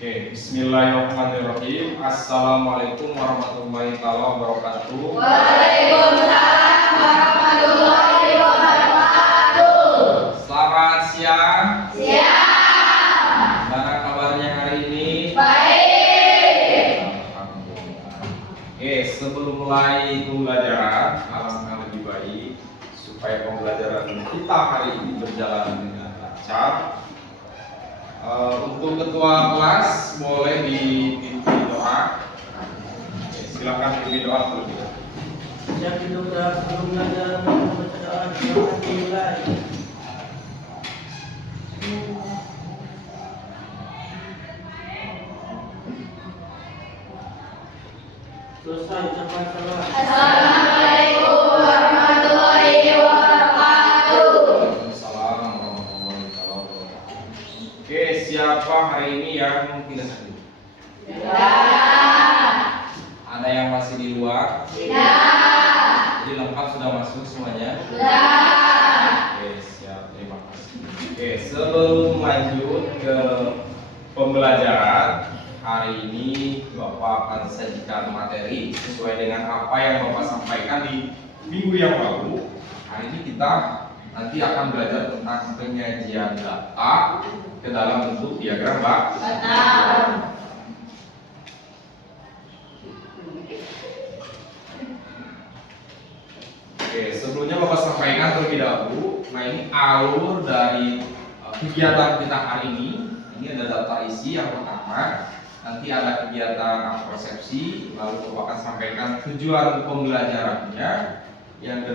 Oke, bismillahirrahmanirrahim. Assalamualaikum warahmatullahi wabarakatuh. Waalaikumsalam warahmatullahi wabarakatuh. Selamat siang. Siang. Gimana kabarnya hari ini? Baik. Alhamdulillah. Oke, sebelum mulai pembelajaran, alangkah lebih baik supaya pembelajaran kita hari ini berjalan dengan lancar. Untuk ketua kelas boleh dipimpin doa. Oke, silakan pimpin doa terlebih dahulu. Sejak hidup sebelum belajar membaca doa silakan dimulai. Selesai ucapan salam. Assalamualaikum warahmatullahi wabarakatuh. Waalaikumsalam warahmatullahi wabarakatuh. Oke, siapa hari ini yang tidak hadir? Tidak. Ada yang masih di luar? Tidak. Jadi lengkap sudah masuk semuanya? Sudah. Oke, siap. Terima kasih. Oke, sebelum lanjut ke pembelajaran, hari ini Bapak akan sajikan materi sesuai dengan apa yang Bapak sampaikan di minggu yang lalu. Hari ini kita nanti akan belajar tentang penyajian data ke dalam bentuk diagram, Pak. Betul. Oke, sebelumnya Bapak sampaikan terlebih dahulu. Nah, ini alur dari kegiatan kita hari ini. Ini ada data isi yang pertama. Nanti ada kegiatan persepsi. Lalu Bapak akan sampaikan tujuan pembelajarannya. Yang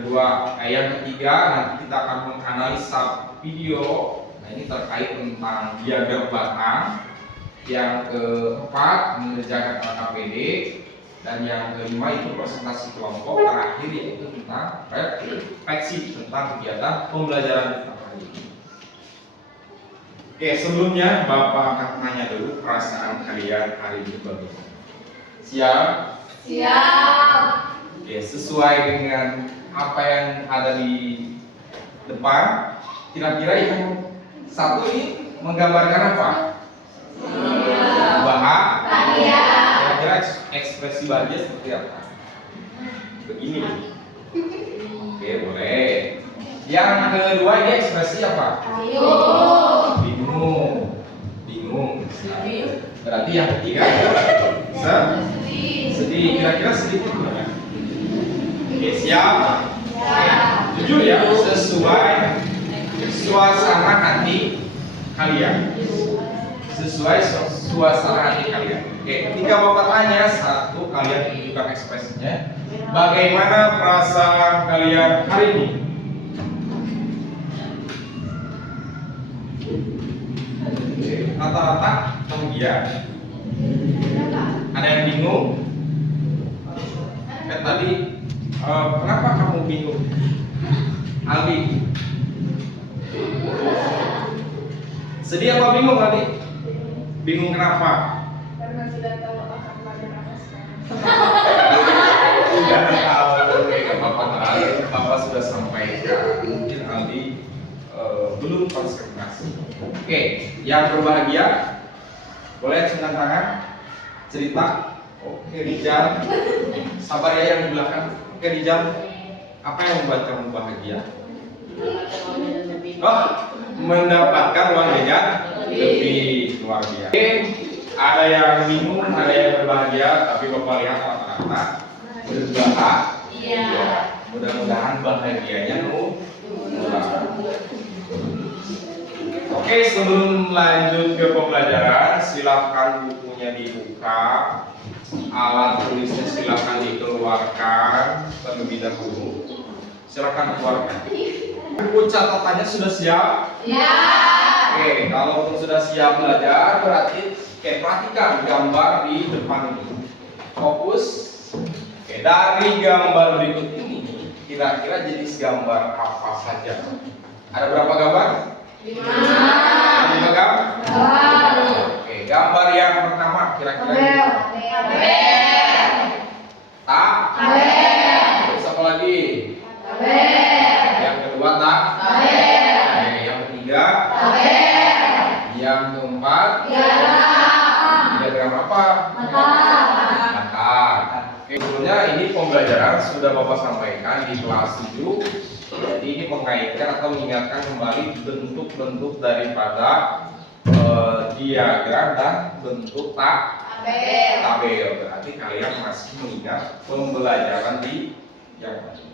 ketiga nanti kita akan menganalisa video. Nah, ini terkait tentang diagram batang. Yang keempat mengerjakan LKPD. Dan yang kelima itu presentasi kelompok. Terakhir yaitu tentang refleksi tentang kegiatan pembelajaran kita hari ini. Oke, sebelumnya Bapak akan tanya dulu perasaan kalian hari ini bagaimana? Siap? Siap. Oke, sesuai dengan apa yang ada di depan, kira-kira yang satu ini menggambarkan apa? Bahagia. Kira-kira ekspresi bahagia seperti apa? Begini. Oke, boleh. Yang kedua ini ekspresi apa? Bingung. Bingung. Berarti yang ketiga sedih. Kira-kira sedih itu gimana? Oke, siap. Jujur ya, sesuai suasana hati kalian. Sesuai suasana hati kalian. Oke, ketika Bapak tanya satu, kalian tunjukkan ekspresinya. Bagaimana perasaan kalian hari ini? Rata-rata bahagia. Ada yang bingung? Kan tadi kenapa kamu bingung? Aldi. Sedih apa bingung Aldi? Bingung kenapa? Karena sudah tahu akan belajar apa sekarang. Sudah tahu, kayak Bapak sudah sampaikan. Mungkin Aldi belum konsentrasi. Oke, yang berbahagia boleh centang tangan, cerita. Oke, Rijal, sabar ya yang di belakang. Oke, Rijal, apa yang membuat kamu bahagia? Oh, mendapatkan uang jajan lebih luar biasa. Oke, ada yang bingung, ada yang berbahagia, tapi Bapak lihat rata-rata berbahagia. Mudah-mudahan bahagianya murah. Oke, sebelum lanjut ke pembelajaran, silakan bukunya dibuka, alat tulisnya silakan dikeluarkan terlebih dahulu. Silakan keluarkan. Buku catatannya sudah siap? Ya. Oke, kalau sudah siap belajar, berarti perhatikan gambar di depan ini. Fokus. Oke, dari gambar berikut ini, kira-kira jenis gambar apa saja? Ada berapa gambar? 5 gambar? Oke, gambar yang pertama kira-kira tak? Terus apa lagi? Yang kedua tak? Yang ketiga? Yang keempat? apa? Mata. Oke, sebetulnya ini pembelajaran sudah Bapak sampaikan di kelas 7. Jadi ini mengaitkan atau mengingatkan kembali bentuk-bentuk daripada diagram dan bentuk tabel. Berarti kalian masih mengingat pembelajaran di yang lain.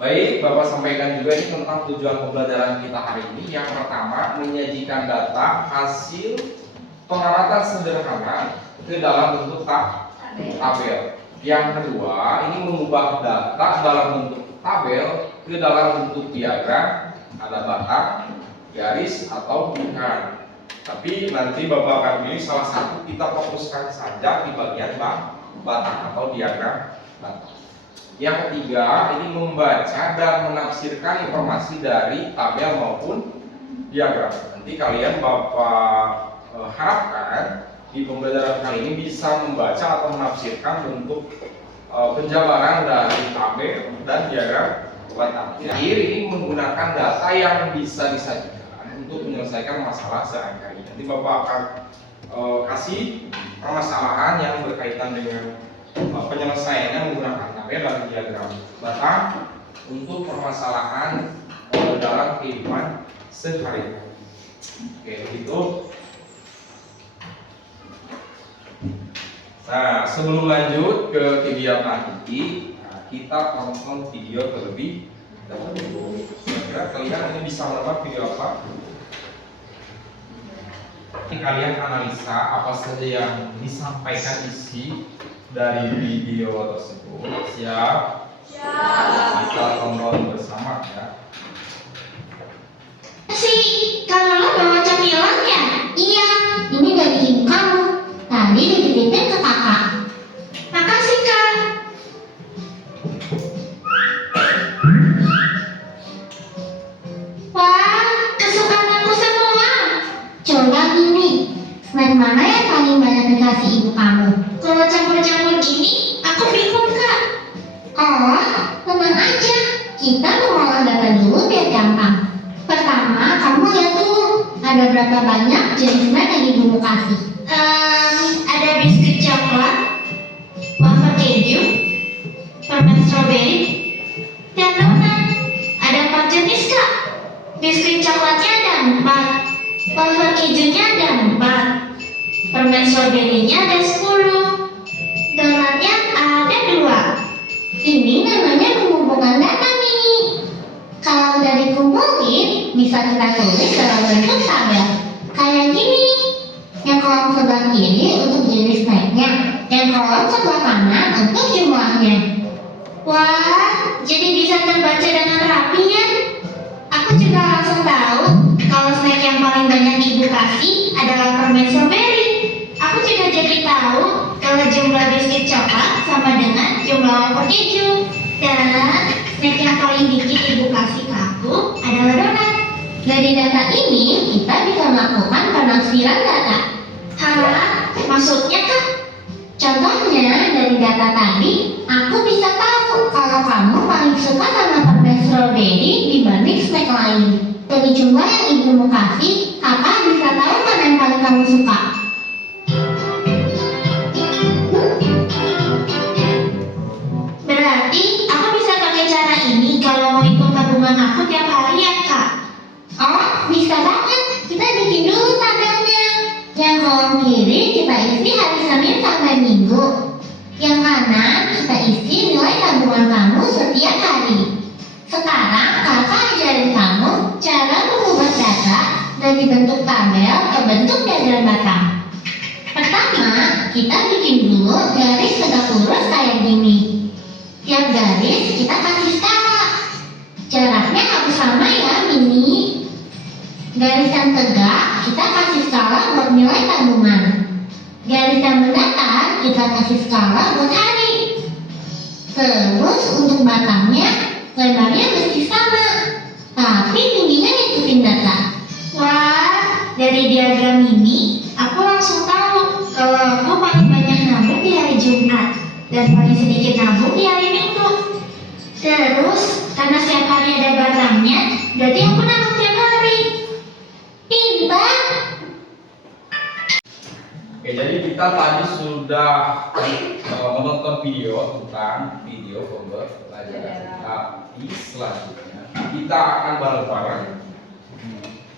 Baik, Bapak sampaikan juga ini tentang tujuan pembelajaran kita hari ini. Yang pertama, menyajikan data hasil pengamatan sederhana ke dalam bentuk tabel. Yang kedua, ini mengubah data dalam bentuk tabel ke dalam bentuk diagram, ada batang, garis atau bukan. Tapi nanti Bapak akan pilih salah satu, kita fokuskan saja di bagian batang atau diagram batang. Yang ketiga, ini membaca dan menafsirkan informasi dari tabel maupun diagram. Nanti kalian Bapak harapkan di pembelajaran kali ini bisa membaca atau menafsirkan bentuk penjabaran dari tabel dan diagram batang. Terakhir, ini menggunakan data yang bisa disajikan untuk menyelesaikan masalah sehari-hari. Nanti Bapak akan kasih permasalahan yang berkaitan dengan penyelesaiannya menggunakan tabel dan diagram batang untuk permasalahan dalam kehidupan sehari-hari. Oke, begitu. Nah, sebelum lanjut ke kegiatan ini, kita tonton video terlebih dahulu. Kira-kira kalian ini bisa menebak video apa? Ini kalian analisa apa saja yang disampaikan isi dari video tersebut. Siap? Kita tonton bersama ya. Kalau lo bawa cemilan ya? Iya, ini dari ibu kamu. Tadi dititipin ke kakak. Makasih kak. Wah, kesukaan aku semua. Coba gini, snack mana yang paling banyak dikasih ibu kamu? Kalau campur-campur gini, aku bingung kak. Oh, tenang aja. Kita mengolah data dulu biar gampang. Pertama, kamu lihat dulu ada berapa banyak jenis snack yang ibumu kasih. Ada biskuit coklat, wafer keju, permen strawberry, dan donat. Ada 4 jenis kak. Biskuit coklatnya ada 4, wafer kejunya ada 4, permen strawberry-nya ada 10, donatnya ada 2. Ini namanya pengumpulkan data nih. Kalau udah dikumpulin, bisa kita tulis dalam bentuk tabel. Kayak gini. Yang kolom sebelah kiri untuk jenis snacknya, yang kolom sebelah kanan untuk jumlahnya. Wah, jadi bisa terbaca dengan rapi ya. Aku juga langsung tahu kalau snack yang paling banyak ibu kasih adalah permen strawberry. Aku juga jadi tahu kalau jumlah biskuit coklat sama dengan jumlah wafer keju. Dan snack yang paling dikit ibu kasih ke aku adalah donat. Dari data ini, kita bisa melakukan penafsiran data. Hah? Maksudnya kak? Contohnya, dari data tadi, aku bisa tahu kalau kamu paling suka sama permen strawberry dibanding snack lain. Dari jumlah yang ibumu kasih, kakak bisa tahu mana yang paling kamu suka. Berarti, aku bisa pakai cara ini kalau mau hitung tabungan aku tiap hari ya kak? Oh, bisa banget. Kita bikin dulu tabelnya. Yang kolom kiri kita isi hari Senin sampai Minggu. Yang kanan kita isi nilai tabungan kamu setiap hari. Sekarang kakak ajarin kamu cara mengubah data dari bentuk tabel ke bentuk diagram batang. Pertama, kita bikin dulu garis tegak lurus kayak gini. Tiap garis kita kasih skala. Jaraknya harus sama ya, Mini. Garis yang tegak kita kasih skala buat nilai tabungan. Garis yang mendatar kita kasih skala buat hari. Terus untuk batangnya lebarnya mesti sama, tapi tingginya ngikutin data. Wah, dari diagram ini aku langsung tahu kalau aku paling banyak nabung di hari Jumat dan paling sedikit nabung di hari Minggu. Terus karena setiap hari ada batangnya, berarti aku nabung tiap hari. Pintar. Oke, jadi kita tadi sudah menonton video tentang video pembelajaran. Tapi selanjutnya kita akan bareng-bareng.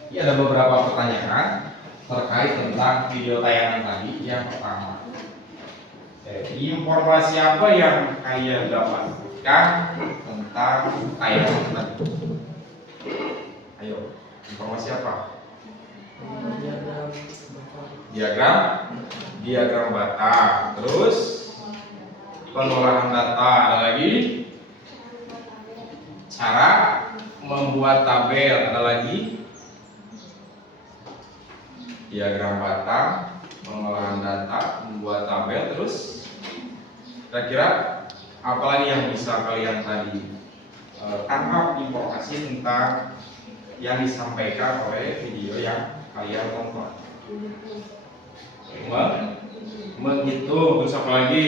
Ini ada beberapa pertanyaan terkait tentang video tayangan tadi. Yang pertama, informasi apa yang kalian dapatkan tentang tayangan tadi? Ayo, informasi apa? Diagram bata. Terus pengolahan data. Ada lagi cara membuat tabel. Ada lagi diagram bata, pengolahan data, membuat tabel. Terus kira-kira apa lagi yang bisa kalian tadi tangkap informasi tentang yang disampaikan oleh video yang kalian tonton? Menghitung. Terus apa lagi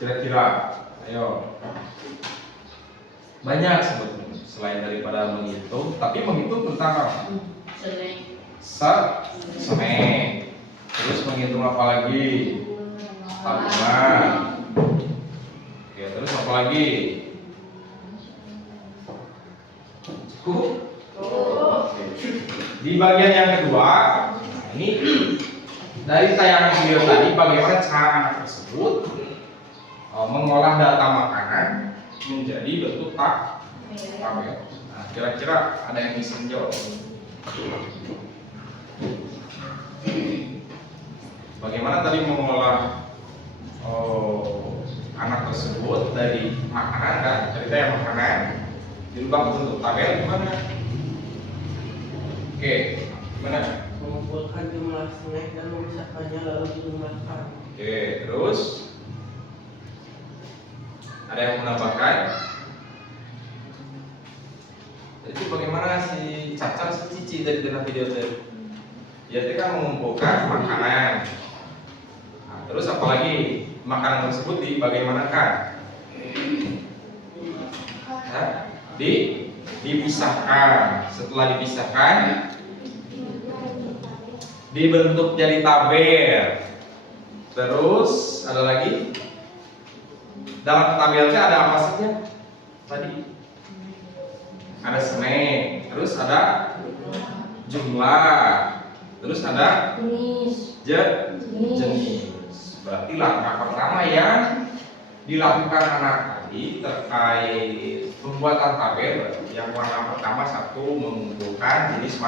kira-kira? Ayo, banyak sebetulnya selain daripada menghitung, tapi menghitung tentang apa? Semeng. Terus menghitung apa lagi? Tabungan. Oke, terus apa lagi? Cukup? Di bagian yang kedua, ini dari tayangan video tadi bagaimana cara anak tersebut mengolah data makanan menjadi bentuk tabel. Nah, kira-kira ada yang bisa menjawab? Bagaimana tadi mengolah anak tersebut dari makanan kan? Dari daya makanan dirubah bentuk tabel gimana? Oke, gimana? Mengumpulkan jumlah snack dan memisahkannya lalu dijumlahkan. Oke, terus ada yang menambahkan? Jadi bagaimana si Caca si Cici dari dalam video tadi? Dia kan mengumpulkan makanan. Nah, terus apalagi makanan tersebut dibagaimanakan? Dipisahkan. Setelah dipisahkan, dibentuk jadi tabel. Terus ada lagi, dalam tabelnya ada apa saja? Tadi ada snack, terus ada jumlah, terus ada jenis. Berarti langkah pertama yang dilakukan anak tadi terkait pembuatan tabel, yang warna pertama satu mengumpulkan jenis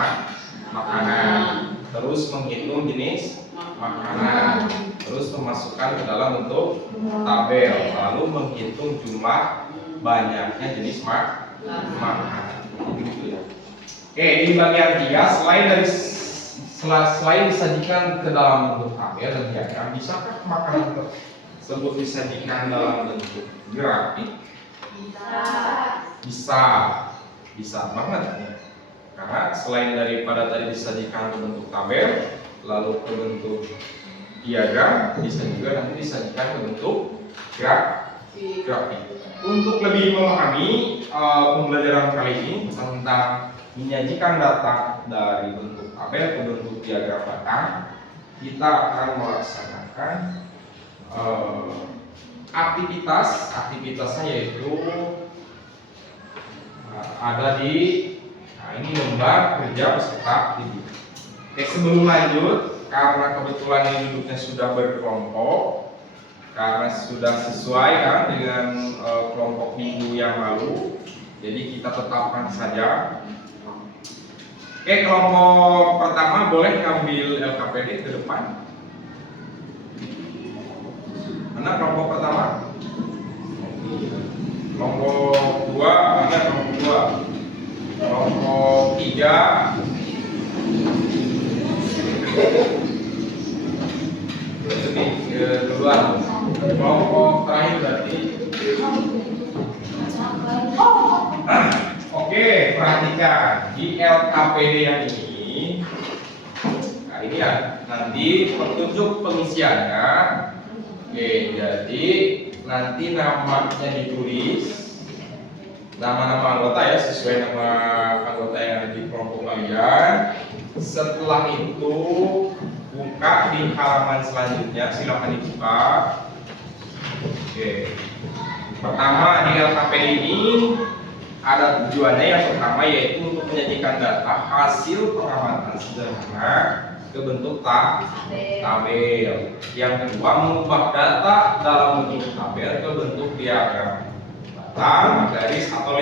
makanan, terus menghitung jenis makanan, terus memasukkan ke dalam bentuk tabel, lalu menghitung jumlah banyaknya jenis makanan. Gitu ya. Oke, di bagian 3 selain disajikan ke dalam bentuk tabel dan diagram, bisakah makanan tersebut disajikan dalam bentuk grafik? Bisa banget ya. Karena selain daripada tadi disajikan ke bentuk tabel, lalu ke bentuk diagram, bisa juga nanti disajikan ke bentuk grafik. Untuk lebih memahami pembelajaran kali ini tentang menyajikan data dari bentuk tabel ke bentuk diagram batang, kita akan melaksanakan aktivitasnya yaitu ada di ini lembar kerja peserta didik. Oke, sebelum lanjut, karena kebetulan ini duduknya sudah berkelompok, karena sudah sesuai kan dengan kelompok minggu yang lalu, jadi kita tetapkan saja. Oke, kelompok pertama boleh ngambil LKPD ke depan. Mana kelompok pertama? Kelompok 2, mana kelompok 2? Kelompok 3. Ini kedua. Kelompok terakhir berarti. Oke, perhatikan di LKPD yang ini. Nah, ini ya nanti petunjuk pengisiannya. Oke, jadi nanti namanya ditulis, nama-nama anggota ya, sesuai nama anggota yang ada di kelompok kalian. Setelah itu buka di halaman selanjutnya, silakan dibuka. Oke. Pertama di LKPD ini ada tujuannya, yang pertama yaitu untuk menyajikan data hasil pengamatan sederhana ke bentuk tabel. Yang kedua, mengubah data dalam bentuk tabel ke bentuk diagram batang, garis atau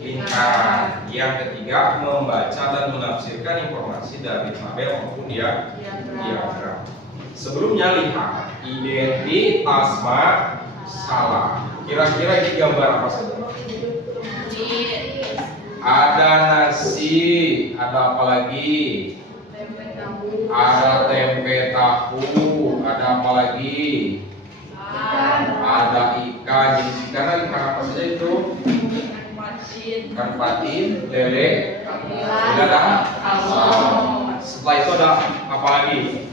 lingkaran. Yang ketiga, membaca dan menafsirkan informasi dari tabel maupun diagram. Sebelumnya lihat identitas masalah. Kira-kira ini gambar apa saja? Ada nasi, ada apa lagi? Ada tempe tahu, ada apa lagi? Ada ikan. Jenis ikan apa saja itu? Ikan patin, lele, udara. Setelah itu ada apa lagi?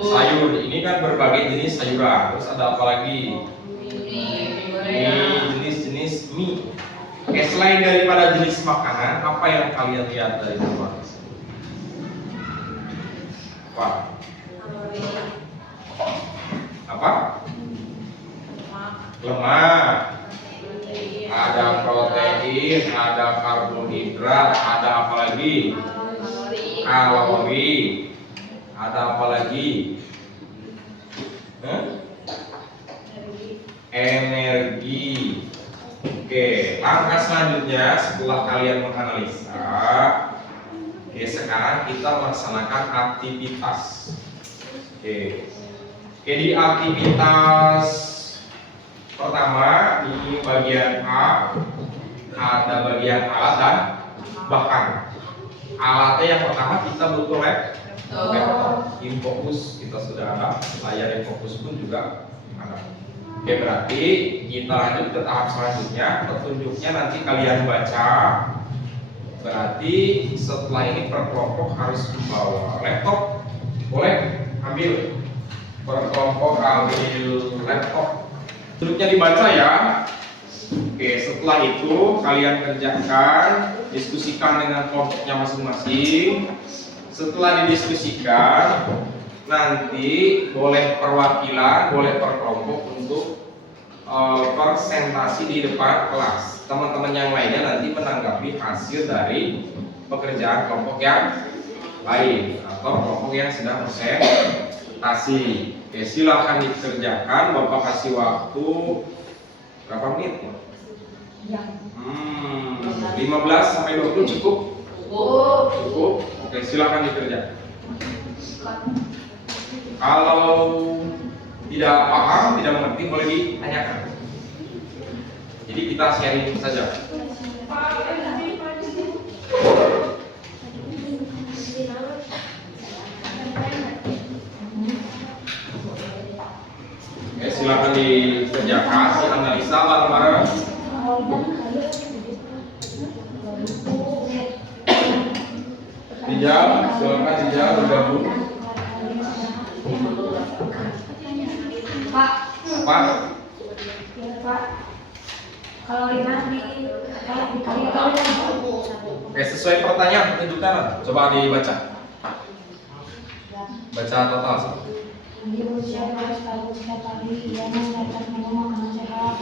Sayur. Ini kan berbagai jenis sayuran. Terus ada apa lagi? Jenis-jenis mie. Oke, selain daripada jenis makanan, apa yang kalian lihat dari gambar? Apa? Lemak. Ada protein, ada karbohidrat, ada apa lagi? Kalori. Ada apa lagi? Energi. Oke, langkah selanjutnya setelah kalian menganalisa, oke, sekarang kita melaksanakan aktivitas. Oke, di aktivitas pertama di bagian A ada bagian alat dan bahan. Alatnya yang pertama kita butuh laptop, infocus kita sudah ada, layar infocus pun juga ada. Oke, berarti kita lanjut ke tahap selanjutnya. Petunjuknya nanti kalian baca. Berarti setelah ini per kelompok harus membawa laptop. Boleh ambil per kelompok, ambil laptop. Petunjuknya dibaca ya. Oke, setelah itu kalian kerjakan, diskusikan dengan kelompoknya masing-masing. Setelah didiskusikan, nanti boleh perwakilan, boleh per kelompok untuk presentasi di depan kelas. Teman-teman yang lainnya nanti menanggapi hasil dari pekerjaan kelompok yang lain atau kelompok yang sedang presentasi. Oke, silahkan dikerjakan. Bapak kasih waktu berapa menit? 15 sampai 20 cukup? Cukup. Oke, silahkan dikerjakan. Kalau tidak paham, tidak mengerti, boleh ditanyakan. Jadi kita sharing saja. Oke, silakan dikerjakan, dianalisa bareng-bareng. Dijam, silakan dijam bergabung. Pak. Pak. Pak. Kalau lihat dikali. Oke, sesuai pertanyaan tunjukkan. Coba dibaca. Baca total. Di usia sekali setiap pagi ia menyiapkan menu makanan sehat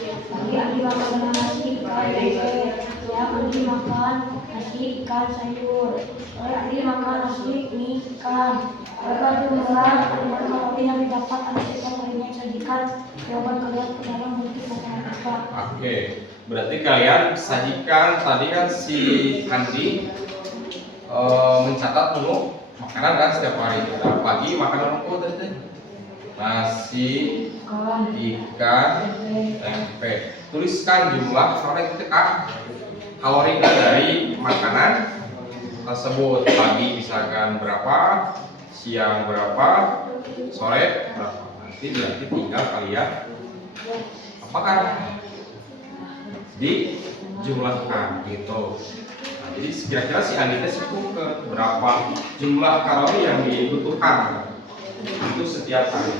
ya. Pagi Adi makan dengan nasi ikan ya. Adi makan nasi ikan sayur. Adi makan nasi mie ikan. Adi jumlah kalori yang didapat Adi setiap harinya sajikan. Jawaban kalian ke dalam bentuk matematika. Oke, berarti kalian sajikan tadi kan si Andi mencatat menu makanan kan setiap hari. Nah, pagi makan apa tadi? Nasi, ikan, tempe. Tuliskan jumlah sampai tekan kalori dari makanan tersebut. Pagi misalkan berapa, siang berapa, sore berapa. Nanti berarti tinggal kalian apakah dijumlahkan gitu. Nah, jadi kira-kira si Andita itu ke berapa jumlah kalori yang dibutuhkan itu setiap hari.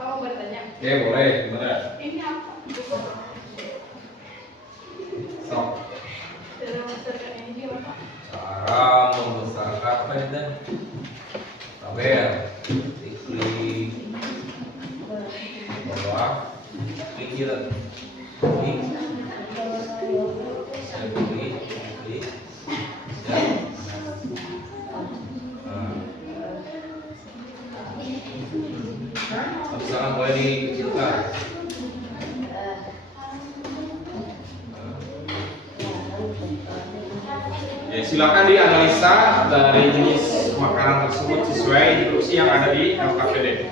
Kamu bertanya. Oke, boleh, gimana? Ini apa? So, Dalam masakan ini apa? cara membesarkan apa itu? Tabel. Klik bawah, klik kiri, klik, saya klik, klik, ya. Misalkan boleh dikecilkan. Ya, silakan dianalisa dari jenis makanan tersebut sesuai instruksi yang ada di LKPD.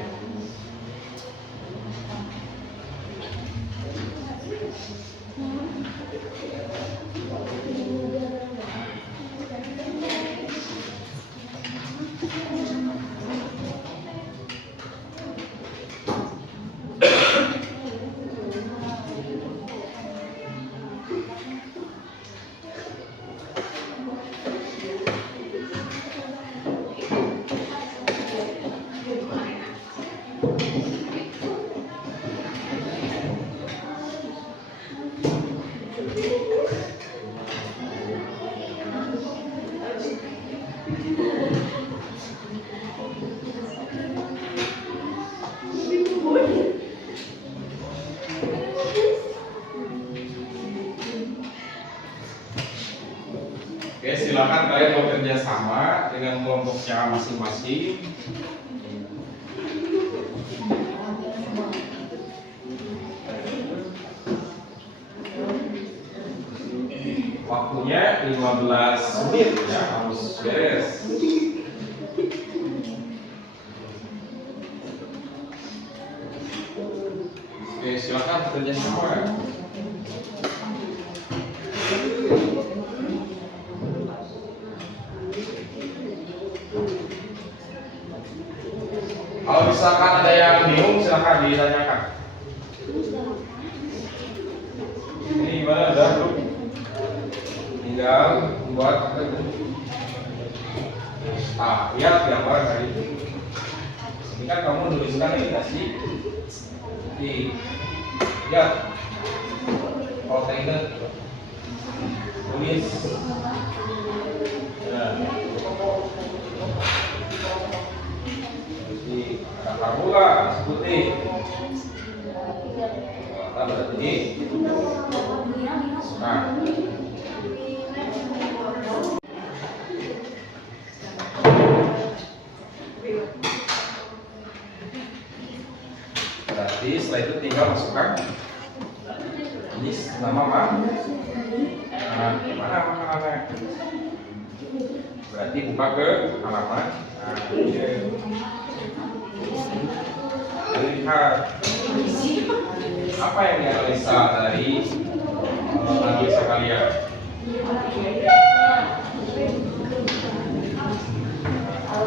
Oke, silakan kalian bekerja sama dengan kelompoknya masing-masing. Waktunya 15 menit ya, harus beres. Oke, silakan bekerja sama. Kalau misalkan ada yang bingung, silahkan ditanyakan. Ini gimana, udah belum? Tinggal buat lihat gambar tadi. Ini kan kamu nuliskan ini kasih. Lihat. Kalau ingat tulis. Nah. Ada parabola seperti berarti nah berarti setelah itu tinggal masukkan ini nama mana makanannya, berarti buka ke halaman. Lihat apa yang dianalisa dari analisa kalian.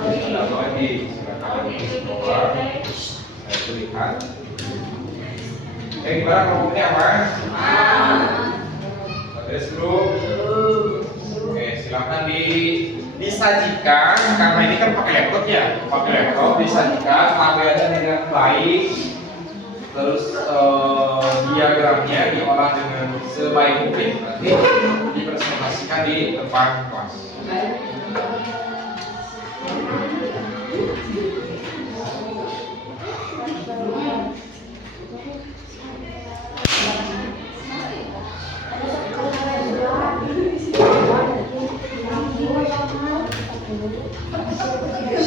Ada lagi, silakan tulis bawah. Saya lihat. Gimana kelompoknya apa? Terus dulu. Oke, silakan disajikan karena ini kan pakai laptop ya, disajikan tabelnya dengan baik, terus diagramnya diolah dengan sebaik mungkin, nanti dipresentasikan di depan kelas.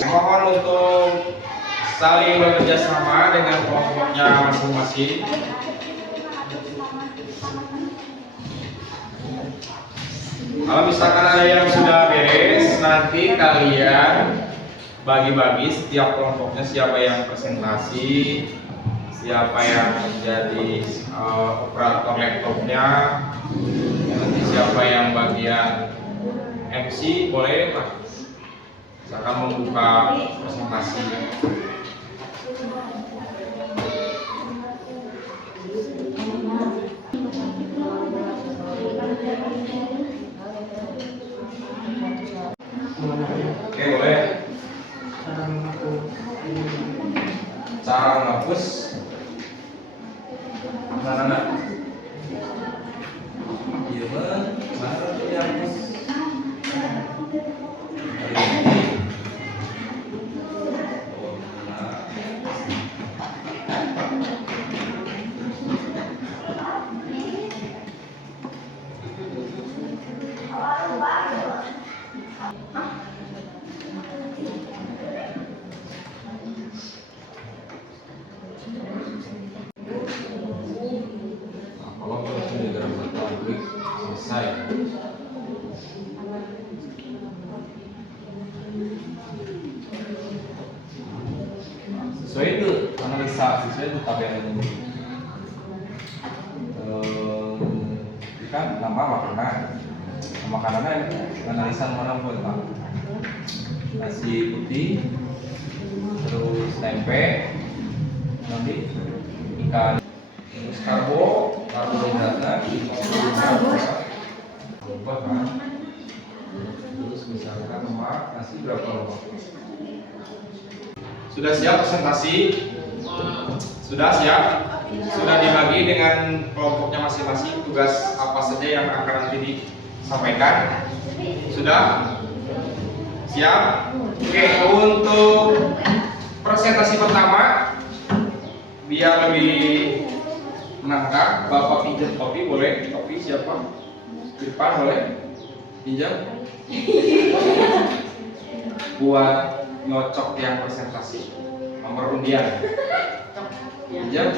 Mohon untuk saling bekerja sama dengan kelompoknya masing-masing. Kalau misalkan ada yang sudah beres, nanti kalian bagi-bagi setiap kelompoknya, siapa yang presentasi, siapa yang menjadi operator laptopnya, nanti siapa yang bagian MC, boleh lah. Misalkan membuka presentasi. Oke, boleh. Cara menghapus mana? Iya, mana dihapus? Sesuai itu analisa sesuai itu tabel ini. Ini kan nama makanannya analisa mana pun Pak. Nasi putih, terus tempe, nanti ikan, terus karbohidratnya, lupa kan? Terus misalkan lemak, nasi berapa lemak? Sudah siap presentasi? Sudah siap? Sudah dibagi dengan kelompoknya masing-masing tugas apa saja yang akan nanti disampaikan? Sudah? Siap? Oke, untuk presentasi pertama biar lebih menangkap, Bapak pinjam kopi boleh? Kopi siapa? Irfan boleh? Pinjam? Buat nyocok yang presentasi nomor undian. Pinjam?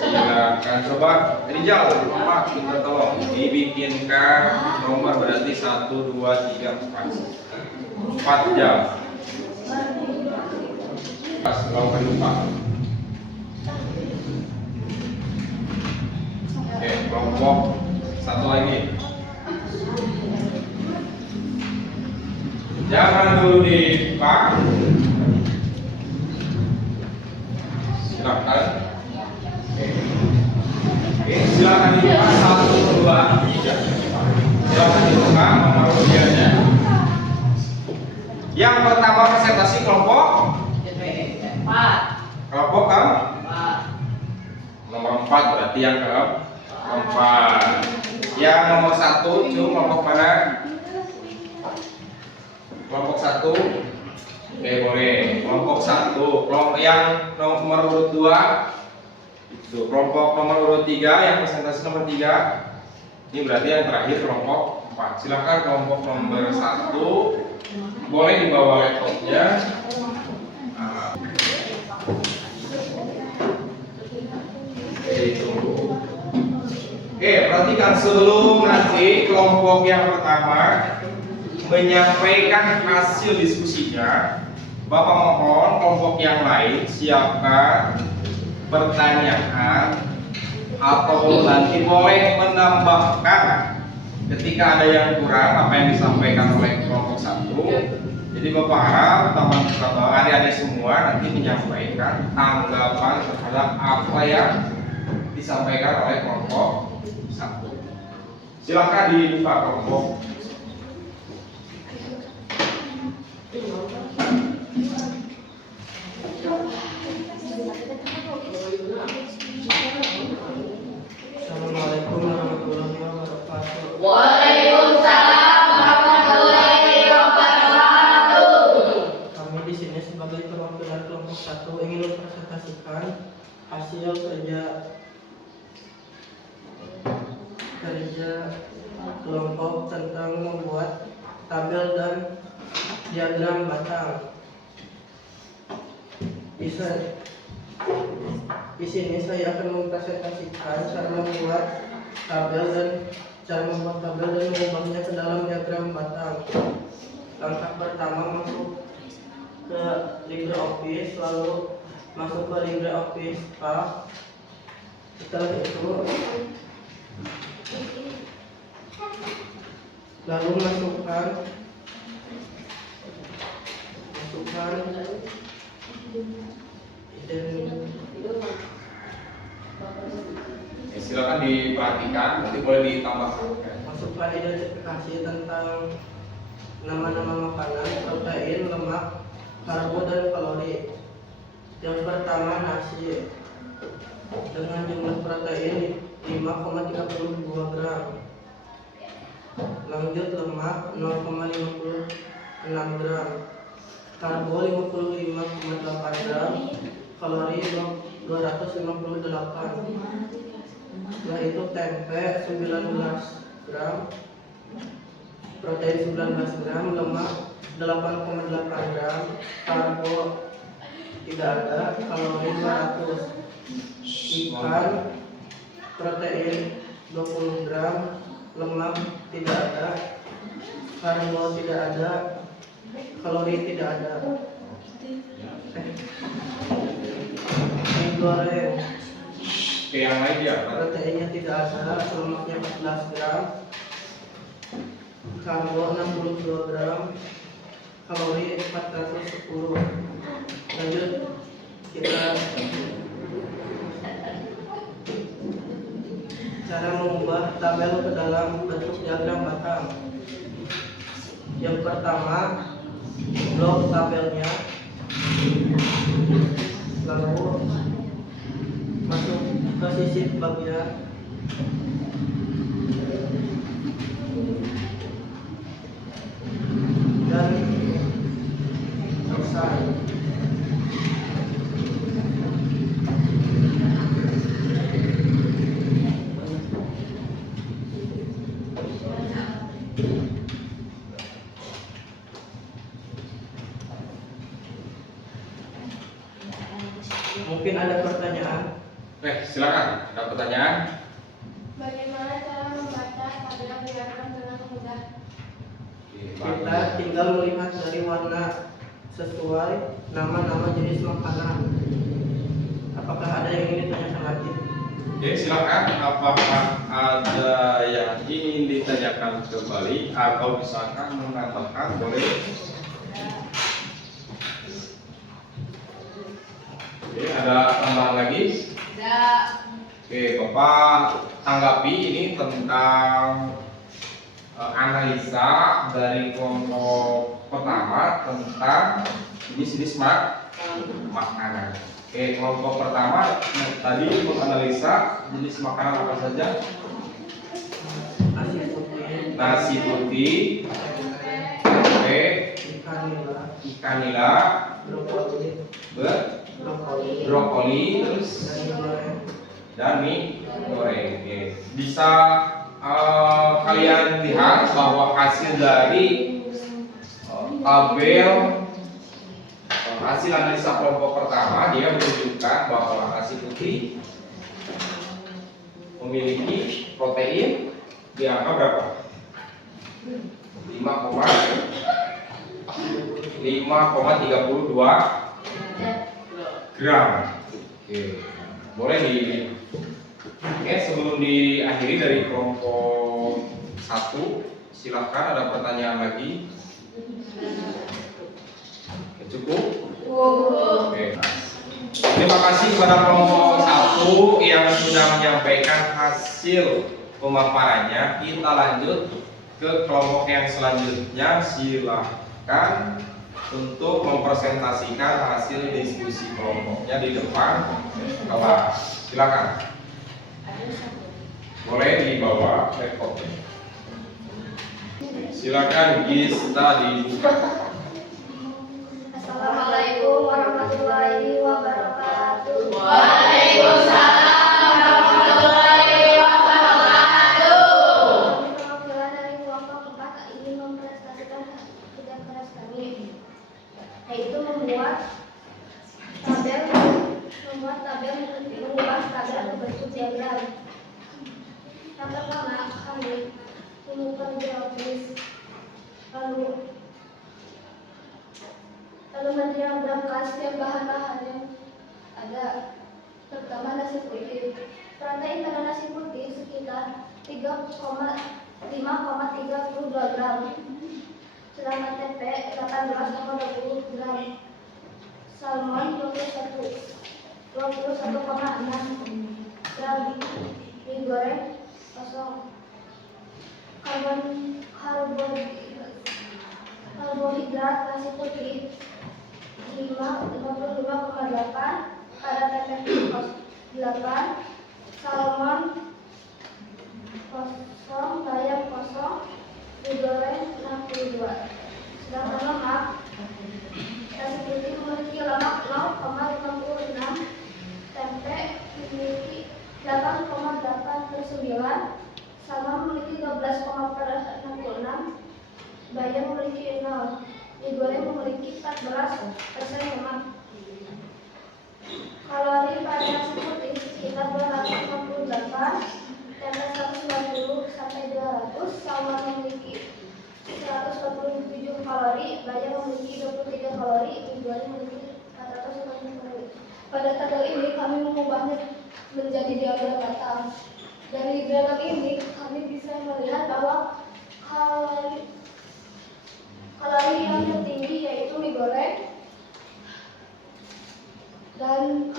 Silakan coba Rijal, Mama kita tolong dibikinkan nomor berarti 1, 2, 3, 4 jam. Pas kalau lupa. Oke, kelompok satu lagi. Jangan dulu dibuka. Silakan. Oke, silakan dibuka 1, 2, 3. Silakan dibuka nomor undiannya. Yang pertama presentasi kelompok. Kelompok kan? Nomor 4 berarti yang keempat. Yang nomor 1 kelompok mana? Kelompok 1. Oke, boleh. Kelompok 1. Kelompok yang nomor urut 2. Itu kelompok nomor urut 3 yang presentasi nomor 3. Ini berarti yang terakhir kelompok 4. Silakan kelompok nomor 1 boleh dibawa laptopnya. Oke, perhatikan sebelum nanti kelompok yang pertama menyampaikan hasil diskusinya, Bapak mohon kelompok yang lain siapkan pertanyaan atau nanti boleh menambahkan ketika ada yang kurang apa yang disampaikan oleh kelompok 1. Jadi Bapak harap teman-teman adik-adik semua nanti menyampaikan tanggapan terhadap apa yang disampaikan oleh kelompok 1. Silakan dibuka kelompok. Assalamualaikum warahmatullahi wabarakatuh. Waalaikumsalam warahmatullahi wabarakatuh. Kami di sini sebagai perwakilan kelompok 1 ingin mempresentasikan hasil kerja kelompok tentang membuat tabel dan diagram batang. Di sini saya akan mempresentasikan cara membuat tabel dan mengubahnya ke dalam diagram batang. Langkah pertama masuk ke LibreOffice, lalu masuk ke LibreOffice Calc. Setelah itu lalu masukkan Silakan diperhatikan, nanti boleh ditambahkan. masukkan identifikasi tentang nama-nama makanan, protein, lemak, karbo dan kalori. Yang pertama nasi dengan jumlah protein 5,32 gram. Lanjut lemak 0,56 gram. Karbo 55,8 gram. Kalori 258. Setelah itu tempe 19 gram. Protein 19 gram, lemak 8,8 gram, karbo tidak ada, kalori 200. Ikan, protein 20 gram, lemak tidak ada, karbo tidak ada, kalori tidak ada. Mie goreng. Oke, yang lain dia. Proteinnya tidak ada, lemaknya 14 gram, karbo 62 gram, kalori 410. Lanjut kita cara mengubah tabel ke dalam bentuk diagram batang. Yang pertama, blok tabelnya, lalu masuk ke sisi bagian, dan selesai. Mungkin ada pertanyaan? Silakan. Ada pertanyaan? Bagaimana cara membaca tabel diagram dengan mudah? Kita tinggal melihat dari warna sesuai nama-nama jenis makanan. Apakah ada yang ingin ditanyakan lagi? Oke, silakan. Apakah ada yang ingin ditanyakan kembali atau misalkan menambahkan, boleh? Oke, ada tambahan lagi? Oke, Bapak tanggapi ini tentang analisa dari kelompok pertama tentang jenis-jenis makanan. Oke, kelompok pertama tadi menganalisa jenis makanan apa saja? Nasi putih, tempe, ikan nila, brokoli, terus dan mie goreng. Oke. Bisa kalian lihat bahwa hasil dari tabel hasil analisa kelompok pertama dia menunjukkan bahwa nasi putih memiliki protein di angka berapa? 5,32 gram. Oke. Boleh di. Oke, sebelum diakhiri dari kelompok 1, silakan ada pertanyaan lagi. Oke, cukup? Oke. Terima kasih kepada kelompok 1 yang sudah menyampaikan hasil pemaparannya. Kita lanjut ke kelompok yang selanjutnya. Silakan untuk mempresentasikan hasil diskusi kelompoknya di depan kelas. Silakan. Boleh dibawa laptopnya. Silakan Gista dibuka. Assalamualaikum warahmatullahi wabarakatuh. Waalaikumsalam warahmatullahi wabarakatuh. Perwakilan dari kelompok 4 ingin mempresentasikan kerja keras kami, yaitu mengubah tabel ke bentuk diagram. Yang pertama, kami menemukan grafis, lalu mendiagramkan setiap bahan-bahan yang ada. Pertama, nasi putih. Protein pada nasi putih sekitar 5,32 gram. Sedangkan tempe 18,20 gram. Salmon 21,6 gram. Mie goreng kosong. Karbohidrat nasi putih 55,8, pada tempe 8, salmon kosong, bayam kosong, digoreng 62. Sedangkan lemak, nasi putih memiliki lemak 0,56, tempe memiliki 8,89, salmon memiliki 12,66, bayam memiliki 0, digoreng memiliki 14% lemak. Kalori pada nasi putih sekitar 268, tempe 190 sampai 200, salmon memiliki 147 kalori. kalori, baja memiliki 23 kalori, mie goreng memiliki 450 kalori. Pada tabel ini kami mengubahnya menjadi diagram batang. Dari diagram ini kami bisa melihat bahwa kalori yang tertinggi yaitu mie goreng dan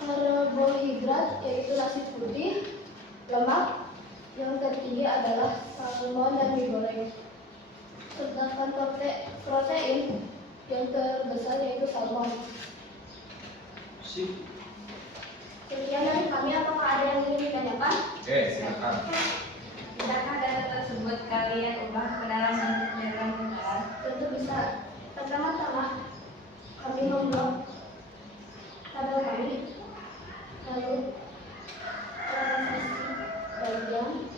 karbohidrat yaitu nasi putih, lemak yang tertinggi adalah salmon dan mie goreng. Sedangkan protein yang terbesar yaitu salmon. Sekian dari kami, apakah ada yang ingin ditanyakan? Oke, silakan. Bisakah data tersebut kalian ubah ke dalam bentuk diagram besar? Tentu bisa. Pertama-tama kami membuat tabel kami, lalu transaksi bagian,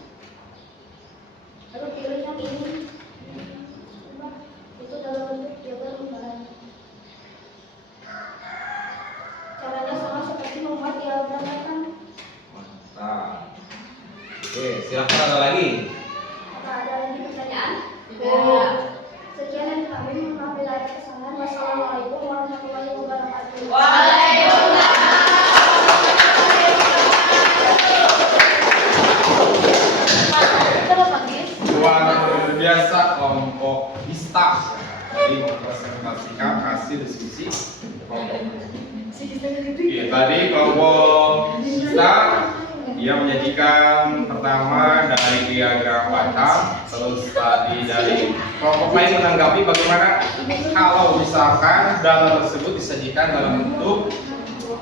lalu pilih yang ini. Itu dalam bentuk diagram lembaran. Caranya sama seperti membuat diagram batang. Mantap. Oke, silakan ada lagi. Apakah ada lagi pertanyaan? Tidak. Sekian dari kami, mohon bila ada kesalahan. Wassalamualaikum warahmatullahi wabarakatuh. Luar biasa kelompok Bista. Jadi mempresentasikan hasil diskusi kelompok. Iya, tadi kelompok Bista dia menyajikan pertama dari diagram batang, terus tadi dari kelompok lain menanggapi bagaimana kalau misalkan data tersebut disajikan dalam bentuk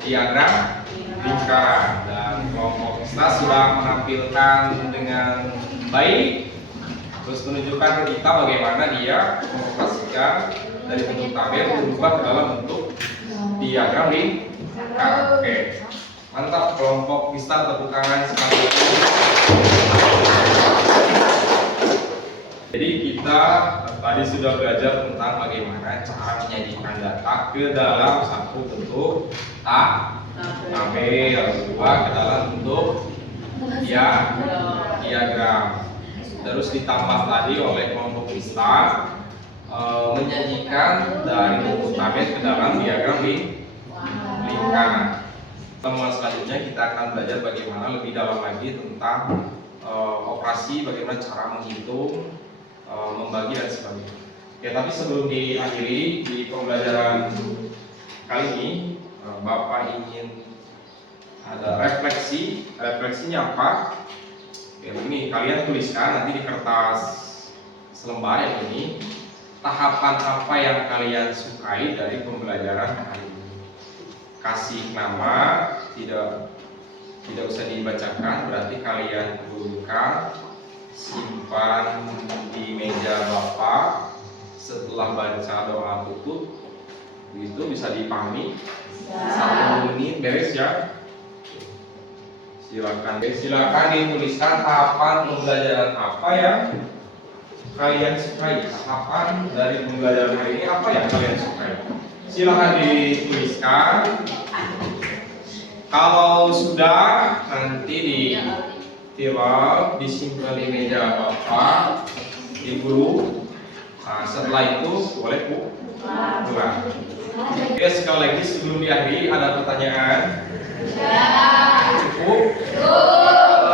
diagram lingkaran, dan kelompok Bista sudah menampilkan dengan baik, terus menunjukkan ke kita bagaimana dia mengoperasikan dari bentuk tabel berubah ke dalam bentuk diagram lingkaran. Oke, mantap kelompok Bista, tepuk tangan sekali lagi. Jadi kita tadi sudah belajar tentang bagaimana cara menyajikan data ke dalam satu bentuk tabel, berubah ke dalam bentuk diagram. Terus ditambah tadi oleh kelompok Bista menyajikan dari bentuk tabel ke dalam diagram lingkaran. Pertemuan selanjutnya kita akan belajar bagaimana lebih dalam lagi tentang operasi, bagaimana cara menghitung, membagi dan sebagainya. Ya, tapi sebelum diakhiri di pembelajaran kali ini, Bapak ingin ada refleksi. Refleksinya apa? Ya, begini, kalian tuliskan nanti di kertas selembar yang ini tahapan apa yang kalian sukai dari pembelajaran hari ini. Kasih nama, tidak usah dibacakan, berarti kalian tuliskan, simpan di meja Bapak. Setelah baca doa tutup, begitu bisa dipahami. 1 menit beres ya. Silakan dituliskan tahapan pembelajaran apa yang kalian sukai. Tahapan dari pembelajaran hari ini apa yang kalian sukai? Silakan dituliskan. Kalau sudah, nanti disimpan di meja Bapak, di guru. Nah, setelah itu boleh pulang. Oke, sekali lagi sebelum diakhiri ada pertanyaan? Cukup?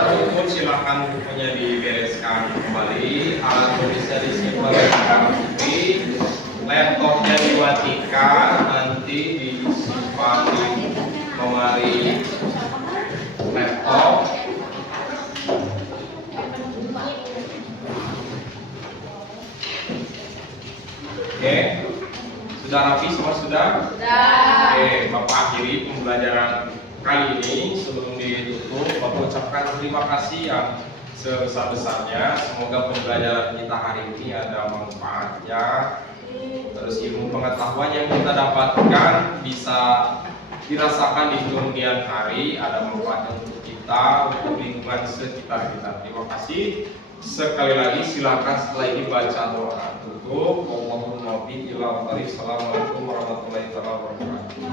Cukup, silakan bukunya dibereskan kembali, alat tulisnya disimpan di dalam buku, laptopnya dimatikan, nanti disimpan di lemari laptop. Oke, sudah rapi semua sudah? Sudah. Oke, Bapak akhiri pembelajaran kali ini. Sebelum ditutup, Bapak ucapkan terima kasih yang sebesar-besarnya. Semoga pembelajaran kita hari ini ada manfaatnya. Terus ilmu pengetahuan yang kita dapatkan bisa dirasakan di kemudian hari, ada manfaatnya untuk kita, untuk lingkungan sekitar kita. Terima kasih. Sekali lagi silakan setelah ini baca doa tutup. Assalamualaikum warahmatullahi wabarakatuh.